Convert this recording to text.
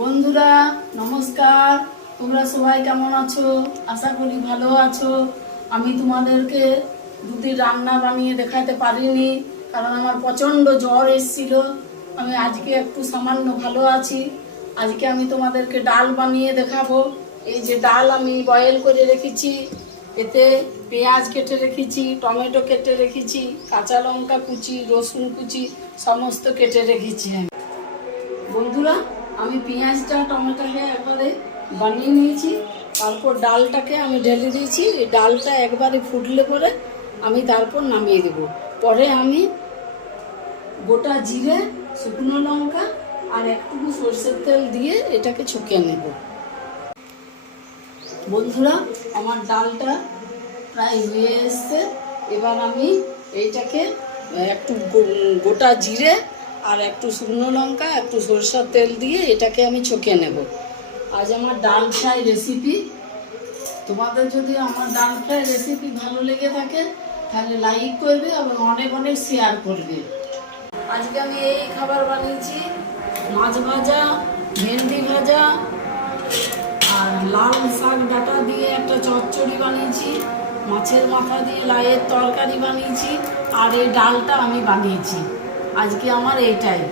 বন্ধুরা নমস্কার, তোমরা সবাই কেমন আছো? আশা করি ভালো আছো। আমি তোমাদেরকে দুদিন রান্না বানিয়ে দেখাতে পারিনি, কারণ আমার প্রচণ্ড জ্বর এসেছিল। আমি আজকে একটু সামান্য ভালো আছি। আজকে আমি তোমাদেরকে ডাল বানিয়ে দেখাবো। এই যে ডাল আমি বয়েল করে রেখেছি, এতে পেঁয়াজ কেটে রেখেছি, টমেটো কেটে রেখেছি, কাঁচা লঙ্কা কুচি, রসুন কুচি সমস্ত কেটে রেখেছি। বন্ধুরা, আমি পেঁয়াজটা টমেটোকে একবারে বানিয়ে নিয়েছি, তারপর ডালটাকে আমি ঢেলে দিয়েছি। এই ডালটা একবারে ফুটলে পরে আমি তারপর নামিয়ে দেব। পরে আমি গোটা জিরে, শুকনো লঙ্কা আর একটু সরষের তেল দিয়ে এটাকে ছুঁকে নেব। বন্ধুরা, আমার ডালটা প্রায় হয়ে এসছে। এবার আমি এইটাকে একটু গোটা জিরে আর একটু শুকনো লঙ্কা, একটু সরষের তেল দিয়ে এটাকে আমি ছকে নেব। আজ আমার ডাল ফ্রাই রেসিপি। তোমাদের যদি আমার ডাল ফ্রাই রেসিপি ভালো লেগে থাকে তাহলে লাইক করবে এবং অনেক অনেক শেয়ার করবে। আজকে আমি এই খাবার বানিয়েছি: মাছ ভাজা, ভেন্ডি ভাজা আর লাল শাক ডাঁটা দিয়ে একটা চচ্চড়ি বানিয়েছি, মাছের মাথা দিয়ে লাইয়ের তরকারি বানিয়েছি, আর এই ডালটা আমি বানিয়েছি। আজকে আমার এইটাই।